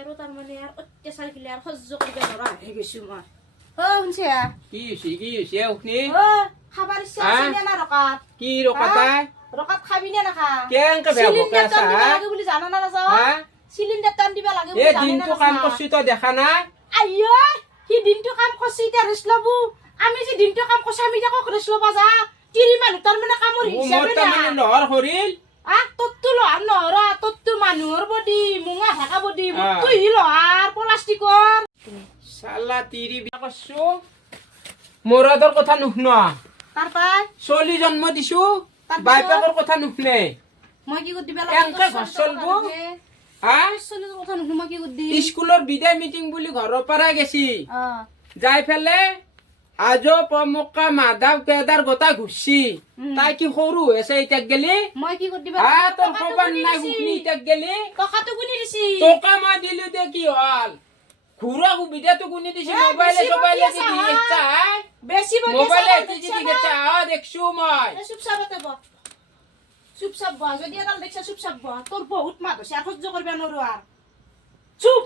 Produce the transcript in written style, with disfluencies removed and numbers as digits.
আৰু তাৰমানে আৰু অত্যাচাৰ গিলা আৰু সহ্য কৰিব নোৱাৰা হৈ গৈছো মই শুনছে কি হৈছে উখনি খাবার ইচ্ছা আছে না ৰকাত কি ৰকাতাই ৰকাত খাবি নে নাখা কেংকে বেয়া বকা সিলিন্ডাৰ টান দিবা লাগে বুলি জানা না নাযাও সিলিন্ডাৰ টান দিবা লাগে বুলি এই জানা না দিনটো কাম কৰছি তই দেখা নাই আইও সি দিনটো কাম কৰছি এতিয়া ৰেষ্ট লবো আমি যে দিনটো কাম কৰছি আমি এতিয়া কক ৰেষ্ট লবা যা তিৰি মানুহ তাৰমানে কামৰ হিচাপে মোৰ তাৰমানে নহৰ হৰিল তোৰতো লহাৰ নহৰা তোৰতো মানুহৰ বডি মুঙা থাকা বডি মোৰতো হি লহাৰ প্লাষ্টিকৰ চালা তিৰি বিয়া কৰছো মৰাদৰ কথা নুশুনা তাৰপাই চলি জন্ম দিছো বাইপাকৰ কথা নুশুনে মই কি কৰি দিবা এংকে ঘৰ চলবো চলিৰ কথা নুশুন মই কি কৰি দি স্কুলৰ বিদায় মিটিং বুলি ঘৰৰ পৰা গেছি যাই ফেলে আজো প্ৰমুকা মাধৱ কেদাৰ গোটা ঘুরছি তাই কি সৰু হৈছে ইতাক গেলি মই কি কৰি দিবা তোৰ খবৰ নাই শুনি ইতাক গেলি টকাটো কোনি দিছি টকা মই দিলো দে কি হল ঘুৰা সুবিধাটো কোনি দিছি মোবাইলে সবাইলে দি ইচ্ছা বেছি মোবাইলে দি ইচ্ছা দেখছো মই চুপ চাপ যদি এডাল দেখছা চুপ চাপ তোর বহুত মাত হৈছে আর সহ্য করবে নরো আর চুপ